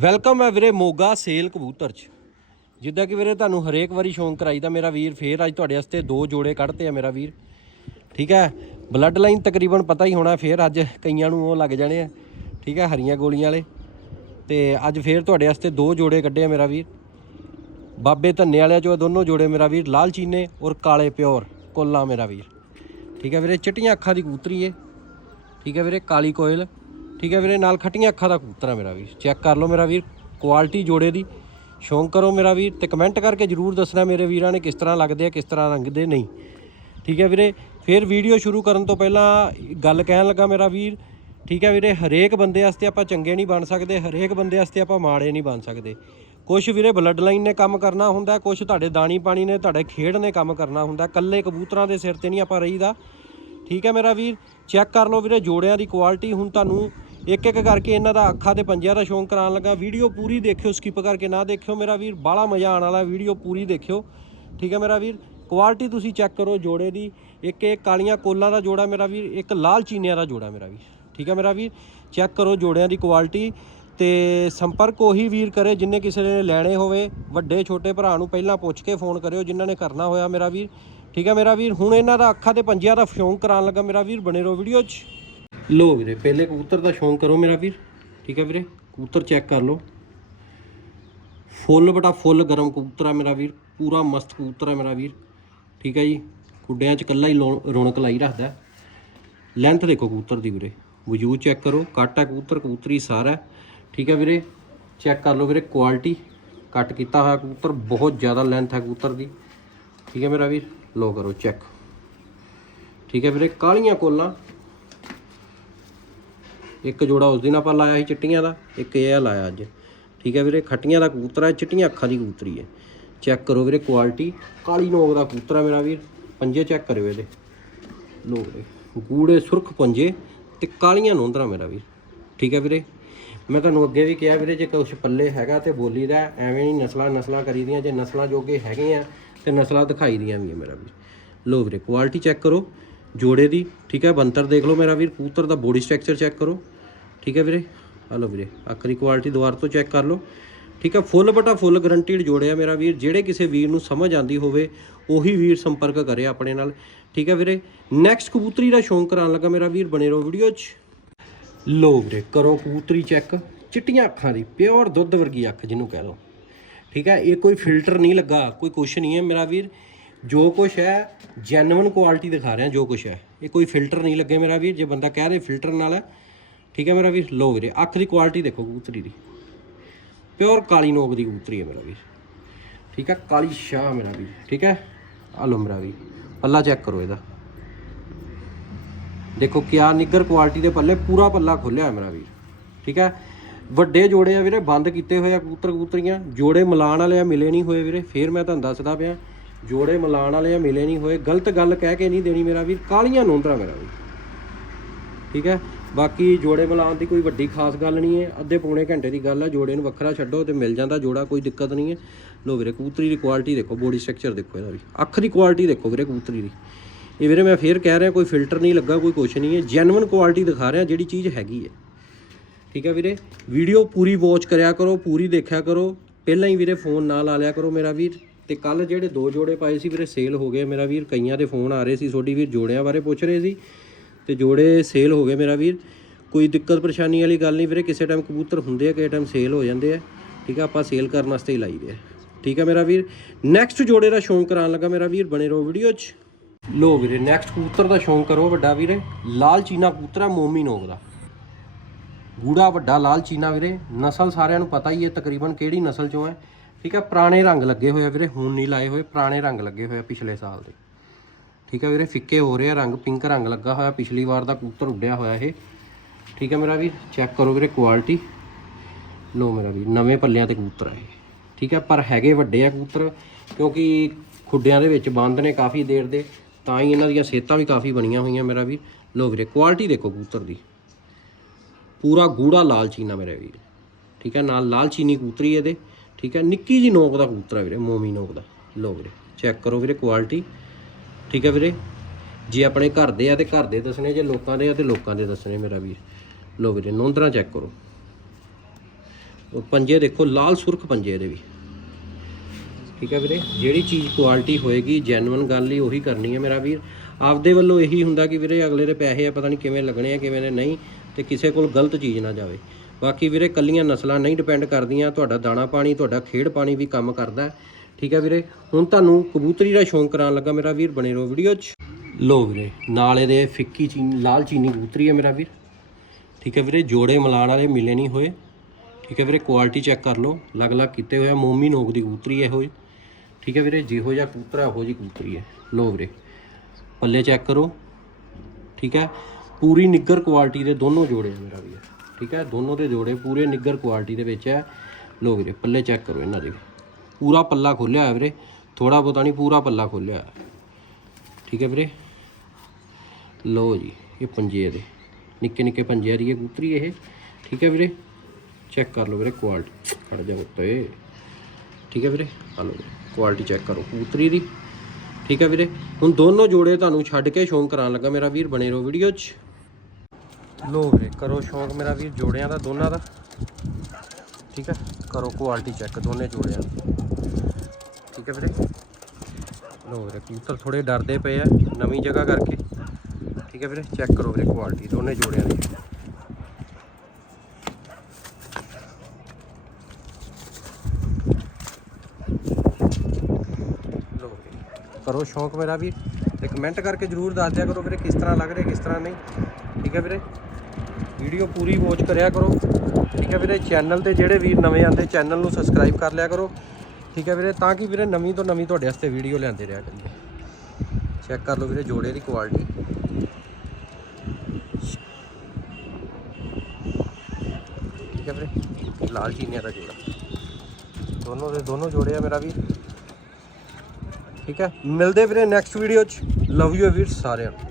Welcome ਹੈ ਵੀਰੇ Moga sale ਕਬੂਤਰ ਚ। ਜਿੱਦਾਂ ਕਿ ਵੀਰੇ ਤੁਹਾਨੂੰ ਹਰੇਕ ਵਾਰੀ ਸ਼ੌਂਕ ਕਰਾਈਦਾ ਮੇਰਾ ਵੀਰ, ਫੇਰ ਅੱਜ ਤੁਹਾਡੇ ਵਾਸਤੇ ਦੋ ਜੋੜੇ ਕੱਢਤੇ ਆ ਮੇਰਾ ਵੀਰ। ਠੀਕ ਹੈ ਬਲੱਡ ਲਾਈਨ ਤਕਰੀਬਨ ਪਤਾ ਹੀ ਹੋਣਾ, ਫੇਰ ਅੱਜ ਕਈਆਂ ਨੂੰ ਉਹ ਲੱਗ ਜਾਣੇ ਆ। ਠੀਕ ਹੈ, ਹਰੀਆਂ ਗੋਲੀਆਂ ਵਾਲੇ। ਤੇ ਅੱਜ ਫੇਰ ਤੁਹਾਡੇ ਵਾਸਤੇ ਦੋ ਜੋੜੇ ਕੱਢੇ ਆ ਮੇਰਾ ਵੀਰ। ਬਾਬੇ ਧੰਨੇ ਵਾਲਿਆਂ ਚੋਂ ਇਹ ਦੋਨੋਂ ਜੋੜੇ ਮੇਰਾ ਵੀਰ, ਲਾਲ ਚੀਨੇ ਔਰ ਕਾਲੇ ਪਿਓਰ, ਕੋਲਾ ਮੇਰਾ ਵੀਰ। ਠੀਕ ਹੈ ਵੀਰੇ, ਚਿੱਟੀਆਂ ਅੱਖਾਂ ਦੀ ਕਬੂਤਰੀ ਏ। ਠੀਕ ਹੈ ਵੀਰੇ, ਕਾਲੀ ਕੋਇਲ। ਠੀਕ ਹੈ ਵੀਰੇ, ਨਾਲ ਖੱਟੀਆਂ ਅੱਖਾਂ ਦਾ ਕਬੂਤਰ ਆ ਮੇਰਾ ਵੀਰ। ਚੈੱਕ ਕਰ ਲਓ ਮੇਰਾ ਵੀਰ ਕੁਆਲਿਟੀ ਜੋੜੇ ਦੀ। ਸ਼ੌਂਕ ਕਰੋ ਮੇਰਾ ਵੀਰ ਤੇ ਕਮੈਂਟ ਕਰਕੇ ਜਰੂਰ ਦੱਸਣਾ ਮੇਰੇ ਵੀਰਾਂ ਨੇ ਕਿਸ ਤਰ੍ਹਾਂ ਲੱਗਦੇ ਆ, ਕਿਸ ਤਰ੍ਹਾਂ ਰੰਗਦੇ ਨਹੀਂ। ਠੀਕ ਹੈ ਵੀਰੇ, ਫਿਰ ਵੀਡੀਓ ਸ਼ੁਰੂ ਕਰਨ ਤੋਂ ਪਹਿਲਾਂ ਗੱਲ ਕਹਿਣ ਲੱਗਾ ਮੇਰਾ ਵੀਰ। ਠੀਕ ਹੈ ਵੀਰੇ, ਹਰੇਕ ਬੰਦੇ ਵਾਸਤੇ ਆਪਾਂ ਚੰਗੇ ਨਹੀਂ ਬਣ ਸਕਦੇ, ਹਰੇਕ ਬੰਦੇ ਵਾਸਤੇ ਆਪਾਂ ਮਾੜੇ ਨਹੀਂ ਬਣ ਸਕਦੇ। ਕੁਝ ਵੀਰੇ ਬਲੱਡ ਲਾਈਨ ਨੇ ਕੰਮ ਕਰਨਾ ਹੁੰਦਾ ਕੁਝ ਤੁਹਾਡੇ ਦਾਣੀ ਪਾਣੀ ਨੇ, ਤੁਹਾਡੇ ਖੇਡ ਨੇ ਕੰਮ ਕਰਨਾ ਹੁੰਦਾ ਕੱਲੇ ਕਬੂਤਰਾਂ ਦੇ ਸਿਰ ਤੇ ਨਹੀਂ ਆਪਾਂ ਰਹੀਦਾ। ਠੀਕ ਹੈ ਮੇਰਾ ਵੀਰ, ਚੈੱਕ ਕਰ ਲਓ ਵੀਰੇ, ਜੋੜਿਆਂ ਦੀ ਕੁਆਲਿਟੀ ਹੁਣ ਤੁਹਾਨੂੰ ਇੱਕ ਇੱਕ ਕਰਕੇ ਇਹਨਾਂ ਦਾ ਅੱਖਾਂ ਤੇ ਪੰਜਿਆਂ ਦਾ ਸ਼ੌਂਕ ਕਰਾਉਣ ਲੱਗਾ। ਵੀਡੀਓ ਪੂਰੀ ਦੇਖਿਓ ਸਕਿਪ ਕਰਕੇ ਨਾ ਦੇਖਿਓ। ਮੇਰਾ ਵੀਰ ਬਾਹਲਾ ਮਜ਼ਾ ਆਉਣ ਵਾਲਾ, ਵੀਡੀਓ ਪੂਰੀ ਦੇਖਿਓ। ਠੀਕ ਹੈ ਮੇਰਾ ਵੀਰ? ਕੁਆਲਿਟੀ ਤੁਸੀਂ ਚੈੱਕ ਕਰੋ ਜੋੜੇ ਦੀ। ਇੱਕ ਇਹ ਕਾਲੀਆਂ ਕੋਲਾਂ ਦਾ ਜੋੜਾ ਮੇਰਾ ਵੀਰ, ਇੱਕ ਲਾਲ ਚੀਨਿਆਂ ਦਾ ਜੋੜਾ ਮੇਰਾ ਵੀਰ। ਠੀਕ ਹੈ ਮੇਰਾ ਵੀਰ? ਚੈੱਕ ਕਰੋ ਜੋੜਿਆਂ ਦੀ ਕੁਆਲਿਟੀ ਤੇ ਸੰਪਰਕ ਉਹੀ ਵੀਰ ਕਰੇ ਜਿੰਨੇ ਕਿਸੇ ਨੇ ਲੈਣੇ ਹੋਵੇ। ਵੱਡੇ, ਛੋਟੇ ਭਰਾ ਨੂੰ ਪਹਿਲਾਂ ਪੁੱਛ ਕੇ ਫੋਨ ਕਰਿਓ ਜਿਨ੍ਹਾਂ ਨੇ ਕਰਨਾ ਹੋਇਆ ਮੇਰਾ ਵੀਰ। ਠੀਕ ਹੈ ਮੇਰਾ ਵੀਰ? ਹੁਣ ਇਹਨਾਂ ਦਾ ਅੱਖਾਂ ਤੇ ਪੰਜਿਆਂ ਦਾ ਸ਼ੌਂਕ ਕਰਾਉਣ ਲੱਗਾ ਮੇਰਾ ਵੀਰ ਬਣੇ ਰਹੋ ਵੀਡੀਓ 'ਚ। ਲੋ ਵੀਰੇ, ਪਹਿਲੇ ਕਬੂਤਰ ਦਾ ਸ਼ੌਂਕ ਕਰੋ ਮੇਰਾ ਵੀਰ। ਠੀਕ ਹੈ ਵੀਰੇ, ਕਬੂਤਰ ਚੈੱਕ ਕਰ ਲਓ। ਫੁੱਲ ਬਟਾ ਫੁੱਲ ਗਰਮ ਕਬੂਤਰ ਆ ਮੇਰਾ ਵੀਰ, ਪੂਰਾ ਮਸਤ ਕਬੂਤਰ ਆ ਮੇਰਾ ਵੀਰ। ਠੀਕ ਹੈ ਜੀ ਕੁੱਡਿਆਂ 'ਚ ਕੱਲਾ ਹੀ ਰੌਣਕ ਲਾਈ ਰੱਖਦਾ ਲੈਂਥ ਦੇਖੋ ਕਬੂਤਰ ਦੀ ਵੀਰੇ, ਵਜੂਦ ਚੈੱਕ ਕਰੋ, ਕੱਟ ਹੈ ਕਬੂਤਰ, ਕਬੂਤਰੀ ਸਾਰਾ ਠੀਕ ਹੈ ਵੀਰੇ ਚੈੱਕ ਕਰ ਲਓ ਵੀਰੇ ਕੁਆਲਿਟੀ ਕੱਟ ਕੀਤਾ ਹੋਇਆ ਕਬੂਤਰ, ਬਹੁਤ ਜ਼ਿਆਦਾ ਲੈਂਥ ਹੈ ਕਬੂਤਰ ਦੀ। ਠੀਕ ਹੈ ਮੇਰਾ ਵੀਰ ਲੋ ਕਰੋ ਚੈੱਕ ਠੀਕ ਹੈ ਵੀਰੇ, ਕਾਲੀਆਂ ਕੋਲਾਂ ਇੱਕ ਜੋੜਾ ਉਸ ਦਿਨ ਆਪਾਂ ਲਾਇਆ ਸੀ ਚਿੱਟੀਆਂ ਦਾ, ਇੱਕ ਇਹ ਲਾਇਆ ਅੱਜ। ਠੀਕ ਹੈ ਵੀਰੇ, ਖੱਟੀਆਂ ਦਾ ਕਬੂਤਰ ਹੈ ਚਿੱਟੀਆਂ ਅੱਖਾਂ ਦੀ ਕਬੂਤਰੀ ਹੈ। ਚੈੱਕ ਕਰੋ ਵੀਰੇ ਕੁਆਲਿਟੀ ਕਾਲੀ ਨੋਕ ਦਾ ਕਬੂਤਰ ਹੈ ਮੇਰਾ ਵੀਰ। ਪੰਜੇ ਚੈੱਕ ਕਰਿਓ ਇਹਦੇ। ਲੋ ਵੀਰੇ, ਗੂੜੇ ਸੁਰਖ ਪੰਜੇ ਤੇ ਕਾਲੀਆਂ ਨੋਂਦਰਾ ਮੇਰਾ ਵੀਰ। ਠੀਕ ਹੈ ਵੀਰੇ, ਮੈਂ ਤੁਹਾਨੂੰ ਅੱਗੇ ਵੀ ਕਿਹਾ ਵੀਰੇ, ਜੇ ਕੁਛ ਪੱਲੇ ਹੈਗਾ ਤੇ ਬੋਲੀ ਦਾ, ਐਵੇਂ ਨਹੀਂ ਨਸਲਾਂ ਨਸਲਾਂ ਕਰੀਦੀਆਂ, ਜੇ ਨਸਲਾਂ ਜੋਗੇ ਹੈਗੇ ਆ ਤੇ ਨਸਲਾਂ ਦਿਖਾਈ ਦੀਆਂ ਵੀ ਆ ਮੇਰਾ ਵੀਰ। ਲੋ ਵੀਰੇ ਕੁਆਲਿਟੀ ਚੈੱਕ ਕਰੋ। ਜੋੜੇ ਦੀ, ਠੀਕ ਹੈ? ਬੰਤਰ ਦੇਖ ਲਓ ਮੇਰਾ ਵੀਰ, ਕਬੂਤਰ ਦਾ ਬੋਡੀ ਸਟਰਕਚਰ ਚੈੱਕ ਕਰੋ। ਠੀਕ ਹੈ ਵੀਰੇ? ਆ ਲਓ ਵੀਰੇ ਆਖਰੀ ਕੁਆਲਿਟੀ ਦੁਬਾਰ ਤੋਂ ਚੈੱਕ ਕਰ ਲਓ। ਠੀਕ ਹੈ? ਫੁੱਲ ਬਟਾ ਫੁੱਲ ਗਰੰਟੀਡ ਜੋੜਿਆ ਮੇਰਾ ਵੀਰ, ਜਿਹੜੇ ਕਿਸੇ ਵੀਰ ਨੂੰ ਸਮਝ ਆਂਦੀ ਹੋਵੇ, ਉਹੀ ਵੀਰ ਸੰਪਰਕ ਕਰੇ ਆਪਣੇ ਨਾਲ। ਠੀਕ ਹੈ ਵੀਰੇ? ਨੈਕਸਟ ਕਬੂਤਰੀ ਦਾ ਸ਼ੌਂਕ ਕਰਾਉਣ ਲੱਗਾ ਮੇਰਾ ਵੀਰ, ਬਣੇ ਰਹੋ ਵੀਡੀਓ 'ਚ। ਲੋ ਵੀਰੇ, ਕਰੋ ਕਬੂਤਰੀ ਚੈੱਕ ਚਿੱਟੀਆਂ ਅੱਖਾਂ ਦੀ ਪਿਓਰ ਦੁੱਧ ਵਰਗੀ ਅੱਖ ਜਿਹਨੂੰ ਕਹਿ ਲਓ। ਠੀਕ ਹੈ? ਇਹ ਕੋਈ ਫਿਲਟਰ ਨਹੀਂ ਲੱਗਾ, ਕੋਈ ਕੁਛ ਨਹੀਂ ਹੈ ਮੇਰਾ ਵੀਰ। ਜੋ ਕੁਛ ਹੈ ਜੈਨੂਇਨ ਕੁਆਲਿਟੀ ਦਿਖਾ ਰਿਹਾ, ਜੋ ਕੁਛ ਹੈ। ਇਹ ਕੋਈ ਫਿਲਟਰ ਨਹੀਂ ਲੱਗੇ ਮੇਰਾ ਵੀਰ, ਜੇ ਬੰਦਾ ਕਹਿ ਦੇ ਫਿਲਟਰ ਨਾਲ ਹੈ, ਠੀਕ ਹੈ ਮੇਰਾ ਵੀਰ? ਲੋ ਵੀਰੇ, ਅੱਖ ਦੀ ਕੁਆਲਿਟੀ ਦੇਖੋ ਕਬੂਤਰੀ ਦੀ। ਪਿਓਰ ਕਾਲੀ ਨੋਕ ਦੀ ਕਬੂਤਰੀ ਹੈ ਮੇਰਾ ਵੀਰ। ਠੀਕ ਹੈ, ਕਾਲੀ ਸ਼ਾਹ ਮੇਰਾ ਵੀਰ, ਠੀਕ ਹੈ? ਆ ਲੋ ਮੇਰਾ ਵੀਰ, ਪੱਲਾ ਚੈੱਕ ਕਰੋ ਇਹਦਾ। ਦੇਖੋ ਕਿਆ ਨਿੱਗਰ ਕੁਆਲਿਟੀ ਦੇ ਪੱਲੇ, ਪੂਰਾ ਪੱਲਾ ਖੁੱਲਿਆ ਹੈ ਮੇਰਾ ਵੀਰ। ਠੀਕ ਹੈ? ਵੱਡੇ ਜੋੜੇ ਆ ਵੀਰੇ, ਬੰਦ ਕੀਤੇ ਹੋਏ ਆ ਕਬੂਤਰ ਕਬੂਤਰੀਆਂ, ਜੋੜੇ ਮਿਲਾਣ ਵਾਲੇ ਆ, ਮਿਲੇ ਨਹੀਂ ਹੋਏ ਵੀਰੇ। ਫੇਰ ਮੈਂ ਤੁਹਾਨੂੰ ਦੱਸਦਾ ਪਿਆ ਜੋੜੇ ਮਿਲਾਣ ਵਾਲੇ ਆ, ਮਿਲੇ ਨਹੀਂ ਹੋਏ। ਗਲਤ ਗੱਲ ਕਹਿ ਕੇ ਨਹੀਂ ਦੇਣੀ ਮੇਰਾ ਵੀਰ, ਕਾਲੀਆਂ ਨੋਂਦਰਾ ਮੇਰਾ ਵੀਰ। ਠੀਕ ਹੈ? ਬਾਕੀ ਜੋੜੇ ਮਿਲਾਉਣ ਦੀ ਕੋਈ ਵੱਡੀ ਖਾਸ ਗੱਲ ਨਹੀਂ ਹੈ। ਅੱਧੇ ਪੌਣੇ ਘੰਟੇ ਦੀ ਗੱਲ ਹੈ ਜੋੜੇ ਨੂੰ ਵੱਖਰਾ ਛੱਡੋ ਤੇ ਮਿਲ ਜਾਂਦਾ ਜੋੜਾ, ਕੋਈ ਦਿੱਕਤ ਨਹੀਂ ਹੈ। ਲੋ ਵੀਰੇ, ਕਬੂਤਰੀ ਦੀ ਕੁਆਲਿਟੀ ਦੇਖੋ ਬੋਡੀ ਸਟਰਕਚਰ ਦੇਖੋ ਇਹਦਾ ਵੀ। ਅੱਖ ਦੀ ਕੁਆਲਿਟੀ ਦੇਖੋ ਵੀਰੇ ਕਬੂਤਰੀ ਦੀ। ਇਹ ਵੀਰੇ ਮੈਂ ਫੇਰ ਕਹਿ ਰਿਹਾ, ਕੋਈ ਫਿਲਟਰ ਨਹੀਂ ਲੱਗਾ, ਕੋਈ ਕੁਛ ਨਹੀਂ ਹੈ। ਜੈਨੂਇਨ ਕੁਆਲਿਟੀ ਦਿਖਾ ਰਿਹਾ, ਜਿਹੜੀ ਚੀਜ਼ ਹੈਗੀ ਹੈ। ਠੀਕ ਹੈ ਵੀਰੇ? ਵੀਡੀਓ ਪੂਰੀ ਵਾਚ ਕਰਿਆ ਕਰੋ, ਪੂਰੀ ਦੇਖਿਆ ਕਰੋ। ਪਹਿਲਾਂ ਹੀ ਵੀਰੇ ਫੋਨ ਨਾਲ ਲਾ ਲਿਆ ਕਰੋ ਮੇਰਾ ਵੀਰ। ਤੇ ਕੱਲ ਜਿਹੜੇ ਦੋ ਜੋੜੇ ਪਾਏ ਸੀ ਵੀਰੇ ਸੇਲ ਹੋ ਗਏ। ਮੇਰਾ ਵੀਰ ਕਈਆਂ ਦੇ ਫੋਨ ਆ ਰਹੇ ਸੀ, ਤੁਹਾਡੀ ਵੀਰ ਜੋੜਿਆਂ ਬਾਰੇ ਪੁੱਛ ਰਹੇ ਸੀ। ਤੇ ਜੋੜੇ ਸੇਲ ਹੋ ਗਏ ਮੇਰਾ ਵੀਰ। ਕੋਈ ਦਿੱਕਤ ਪਰੇਸ਼ਾਨੀ ਵਾਲੀ ਗੱਲ ਨਹੀਂ ਵੀਰੇ, ਕਿਸੇ ਟਾਈਮ ਕਬੂਤਰ ਹੁੰਦੇ ਆ, ਕਿਸੇ ਟਾਈਮ ਸੇਲ ਹੋ ਜਾਂਦੇ ਆ। ਠੀਕ ਆ, ਆਪਾਂ ਸੇਲ ਕਰਨ ਵਾਸਤੇ ਹੀ ਲਾਈਦੇ ਆ। ਠੀਕ ਆ ਮੇਰਾ ਵੀਰ। ਨੈਕਸਟ ਜੋੜੇ ਦਾ ਸ਼ੌਂਕ ਕਰਾਉਣ ਲੱਗਾ ਮੇਰਾ ਵੀਰ, ਬਣੇ ਰਹੋ ਵੀਡੀਓ 'ਚ। ਲੋ ਵੀਰੇ ਨੈਕਸਟ ਕਬੂਤਰ ਦਾ ਸ਼ੌਂਕ ਕਰੋ ਵੱਡਾ ਵੀਰੇ। ਲਾਲ ਚੀਨਾ ਕਬੂਤਰ ਆ ਮੋਮੀ ਨੋਕ ਦਾ। ਗੂੜਾ ਵੱਡਾ ਲਾਲ ਚੀਨਾ ਵੀਰੇ। ਨਸਲ ਸਾਰਿਆਂ ਨੂੰ ਪਤਾ ਹੀ ਹੈ, ਤਕਰੀਬਨ ਕਿਹੜੀ ਨਸਲ ਚੋਂ ਹੈ। ਠੀਕ ਹੈ, ਪੁਰਾਣੇ ਰੰਗ ਲੱਗੇ ਹੋਏ ਆ ਵੀਰੇ, ਹੁਣ ਨਹੀਂ ਲਾਏ ਹੋਏ, ਪੁਰਾਣੇ ਰੰਗ ਲੱਗੇ ਹੋਏ ਆ ਪਿਛਲੇ ਸਾਲ ਦੇ। ਠੀਕ ਹੈ ਵੀਰੇ, ਫਿੱਕੇ ਹੋ ਰਹੇ ਆ, ਰੰਗ ਪਿੰਕ ਰੰਗ ਲੱਗਾ ਹੋਇਆ, ਪਿਛਲੀ ਵਾਰ ਦਾ ਕਬੂਤਰ ਉੱਡਿਆ ਹੋਇਆ ਇਹ। ਠੀਕ ਹੈ ਮੇਰਾ ਵੀ ਚੈੱਕ ਕਰੋ ਵੀਰੇ ਕੁਆਲਿਟੀ। ਲੋ ਮੇਰਾ ਵੀ ਨਵੇਂ ਪੱਲਿਆਂ ਤੇ ਕਬੂਤਰ ਆ ਇਹ। ਠੀਕ ਹੈ, ਪਰ ਹੈਗੇ ਵੱਡੇ ਆ ਕਬੂਤਰ, ਕਿਉਂਕਿ ਖੁੱਡਿਆਂ ਦੇ ਵਿੱਚ ਬੰਦ ਨੇ ਕਾਫੀ ਦੇਰ ਦੇ, ਤਾਂ ਹੀ ਇਹਨਾਂ ਦੀਆਂ ਸੇਤਾਂ ਵੀ ਕਾਫੀ ਬਣੀਆਂ ਹੋਈਆਂ ਮੇਰਾ ਵੀ ਲੋ ਵੀਰੇ, ਕੁਆਲਿਟੀ ਦੇਖੋ ਕਬੂਤਰ ਦੀ। ਪੂਰਾ ਗੂੜਾ ਲਾਲ ਚੀਨਾ ਮੇਰੇ ਵੀਰ। ਠੀਕ ਹੈ, ਨਾਲ ਲਾਲ ਚੀਨੀ ਕਬੂਤਰੀ ਇਹਦੇ। ਠੀਕ ਹੈ, ਨਿੱਕੀ ਜੀ ਨੋਕ ਦਾ ਕਬੂਤਰ ਹੈ ਵੀਰੇ, ਮੋਮੀ ਨੋਕ ਦਾ। ਲੋ ਵੀਰੇ ਚੈੱਕ ਕਰੋ ਵੀਰੇ ਕੁਆਲਿਟੀ ਠੀਕ ਹੈ ਵੀਰੇ, ਜੇ ਆਪਣੇ ਘਰ ਦੇ ਆ ਤੇ ਘਰ ਦੇ ਦੱਸਣੇ, ਜੇ ਲੋਕਾਂ ਦੇ ਆ ਤੇ ਲੋਕਾਂ ਦੇ ਦੱਸਣੇ ਮੇਰਾ ਵੀਰ। ਲੋ ਵੀਰੇ, ਨੋਂਦਰਾ ਚੈੱਕ ਕਰੋ। ਉਹ ਪੰਜੇ ਦੇਖੋ, ਲਾਲ ਸੁਰਖ ਪੰਜੇ ਇਹਦੇ ਵੀ। ਠੀਕ ਹੈ ਵੀਰੇ, ਜਿਹੜੀ ਚੀਜ਼ ਕੁਆਲਿਟੀ ਹੋਏਗੀ ਜੈਨੂਇਨ ਗੱਲ ਹੀ ਉਹੀ ਕਰਨੀ ਹੈ ਮੇਰਾ ਵੀਰ। ਆਪਦੇ ਵੱਲੋਂ ਇਹੀ ਹੁੰਦਾ ਕਿ ਵੀਰੇ ਅਗਲੇ ਦੇ ਪੈਸੇ ਆ, ਪਤਾ ਨਹੀਂ ਕਿਵੇਂ ਲੱਗਣੇ ਆ, ਕਿਵੇਂ ਦੇ ਨਹੀਂ, ਤੇ ਕਿਸੇ ਕੋਲ ਗਲਤ ਚੀਜ਼ ਨਾ ਜਾਵੇ। ਬਾਕੀ ਵੀਰੇ, ਕੱਲੀਆਂ ਨਸਲਾਂ ਨਹੀਂ ਡਿਪੈਂਡ ਕਰਦੀਆਂ। ਤੁਹਾਡਾ ਦਾਣਾ ਪਾਣੀ, ਤੁਹਾਡਾ ਖੇਡ ਪਾਣੀ ਵੀ ਕੰਮ ਕਰਦਾ ਹੈ। ਠੀਕ ਹੈ ਵੀਰੇ? ਹੁਣ ਤੁਹਾਨੂੰ ਕਬੂਤਰੀ ਦਾ ਸ਼ੌਂਕ ਕਰਾਉਣ ਲੱਗਾ ਮੇਰਾ ਵੀਰ, ਬਣੇ ਰਹੋ ਵੀਡੀਓ 'ਚ। ਲੋ ਵੀਰੇ, ਨਾਲ ਇਹਦੇ ਫਿੱਕੀ ਚੀਨੀ ਲਾਲ ਚੀਨੀ ਕਬੂਤਰੀ ਹੈ ਮੇਰਾ ਵੀਰ। ਠੀਕ ਹੈ ਵੀਰੇ? ਜੋੜੇ ਮਿਲਾਣ ਵਾਲੇ ਮਿਲੇ ਨਹੀਂ ਹੋਏ। ਠੀਕ ਹੈ ਵੀਰੇ? ਕੁਆਲਿਟੀ ਚੈੱਕ ਕਰ ਲਓ। ਅਲੱਗ-ਅਲੱਗ ਕੀਤੇ ਹੋਏ ਆ। ਮੋਮੀ ਨੋਕ ਦੀ ਕਬੂਤਰੀ ਹੈ ਇਹੋ ਜਿਹੀ। ਠੀਕ ਹੈ ਵੀਰੇ? ਜਿਹੋ ਜਿਹਾ ਕਬੂਤਰ ਹੈ ਉਹੋ ਜਿਹੀ ਕਬੂਤਰੀ ਹੈ। ਲੋ ਵੀਰੇ, ਪੱਲੇ ਚੈੱਕ ਕਰੋ। ਠੀਕ ਹੈ? ਪੂਰੀ ਨਿੱਗਰ ਕੁਆਲਿਟੀ ਦੇ ਦੋਨੋਂ ਜੋੜੇ ਆ ਮੇਰਾ ਵੀਰ। ਠੀਕ ਹੈ? ਦੋਨੋਂ ਦੇ ਜੋੜੇ ਪੂਰੇ ਨਿੱਗਰ ਕੁਆਲਿਟੀ ਦੇ ਵਿੱਚ ਹੈ। ਲੋ ਵੀਰੇ, ਪੱਲੇ ਚੈੱਕ ਕਰੋ ਇਹਨਾਂ ਦੇ। ਪੂਰਾ ਪੱਲਾ ਖੋਲਿਆ ਹੋਇਆ ਵੀਰੇ। ਥੋੜਾ ਬਹੁਤਾ ਨਹੀਂ, ਪੂਰਾ ਪੱਲਾ ਖੋਲਿਆ ਠੀਕ ਹੈ ਵੀਰੇ? ਲੋ ਜੀ, ਇਹ ਪੰਜੇ ਦੇ ਨਿੱਕੇ ਨਿੱਕੇ ਪੰਜੇ ਦੀ ਇਹ ਕਬੂਤਰੀ ਇਹ। ਠੀਕ ਹੈ ਵੀਰੇ? ਚੈੱਕ ਕਰ ਲਓ ਵੀਰੇ ਕੁਆਲਿਟੀ ਖੜ ਜਾ ਉੱਤੇ। ਠੀਕ ਹੈ ਵੀਰੇ? ਆ ਲਓ ਕੁਆਲਿਟੀ ਚੈੱਕ ਕਰੋ ਕਬੂਤਰੀ ਦੀ। ਠੀਕ ਹੈ ਵੀਰੇ? ਹੁਣ ਦੋਨੋਂ ਜੋੜੇ ਤੁਹਾਨੂੰ ਛੱਡ ਕੇ ਸ਼ੌਂਕ ਕਰਾਉਣ ਲੱਗਾ ਮੇਰਾ ਵੀਰ, ਬਣੇ ਰਹੋ ਵੀਡੀਓ 'ਚ। ਲੋ ਵੀਰੇ, ਕਰੋ ਸ਼ੌਂਕ ਮੇਰਾ ਵੀ ਜੋੜਿਆਂ ਦਾ, ਦੋਨਾਂ ਦਾ। ਠੀਕ ਹੈ ਕਰੋ ਕੁਆਲਿਟੀ ਚੈੱਕ ਦੋਨੇ ਜੋੜਿਆਂ ਠੀਕ ਹੈ ਵੀਰੇ? ਲੋ ਵੀਰੇ, ਕਬੂਤਰ ਥੋੜੇ ਡਰਦੇ ਪਏ ਆ, ਨਵੀਂ ਜਗ੍ਹਾ ਕਰਕੇ। ਠੀਕ ਹੈ ਵੀਰੇ? ਚੈੱਕ ਕਰੋ ਵੀਰੇ ਕੁਆਲਿਟੀ ਦੋਨੇ ਜੋੜਿਆਂ ਦੀ। ਲੋ ਕਰੋ ਸ਼ੌਂਕ ਮੇਰਾ ਵੀ ਤੇ ਕਮੈਂਟ ਕਰਕੇ ਜਰੂਰ ਦੱਸ ਦਿਆ ਕਰੋ ਵੀਰੇ, ਕਿਸ ਤਰ੍ਹਾਂ ਲੱਗ ਰਿਹਾ, ਕਿਸ ਤਰ੍ਹਾਂ ਨਹੀਂ। ਠੀਕ ਹੈ ਵੀਰੇ? ਵੀਡੀਓ ਪੂਰੀ ਵਾਚ ਕਰਿਆ ਕਰੋ। ਠੀਕ ਹੈ ਵੀਰੇ ਚੈਨਲ ਤੇ ਜਿਹੜੇ ਵੀਰ ਨਵੇਂ ਆਉਂਦੇ ਚੈਨਲ ਨੂੰ ਸਬਸਕ੍ਰਾਈਬ ਕਰ ਲਿਆ ਕਰੋ। ਠੀਕ ਹੈ ਵੀਰੇ, ਤਾਂ ਕਿ ਵੀਰੇ ਨਵੀਂ ਤੋਂ ਨਵੀਂ ਤੁਹਾਡੇ ਵਾਸਤੇ ਵੀਡੀਓ ਲਿਆਂਦੇ ਰਿਹਾ ਕਰੀਏ। ਚੈੱਕ ਕਰ ਲਓ ਵੀਰੇ ਜੋੜੇ ਦੀ ਕੁਆਲਿਟੀ ਠੀਕ ਹੈ ਵੀਰੇ, ਲਾਲ ਚੀਨੀਆਂ ਦਾ ਜੋੜਾ। ਦੋਨੋਂ ਦੇ ਦੋਨੋਂ ਜੋੜੇ ਆ ਮੇਰਾ ਵੀ ਠੀਕ ਹੈ, ਮਿਲਦੇ ਵੀਰੇ ਨੈਕਸਟ ਵੀਡੀਓ ਚ। ਲਵ ਯੂ ਵੀਰ ਸਾਰਿਆਂ ਨੂੰ।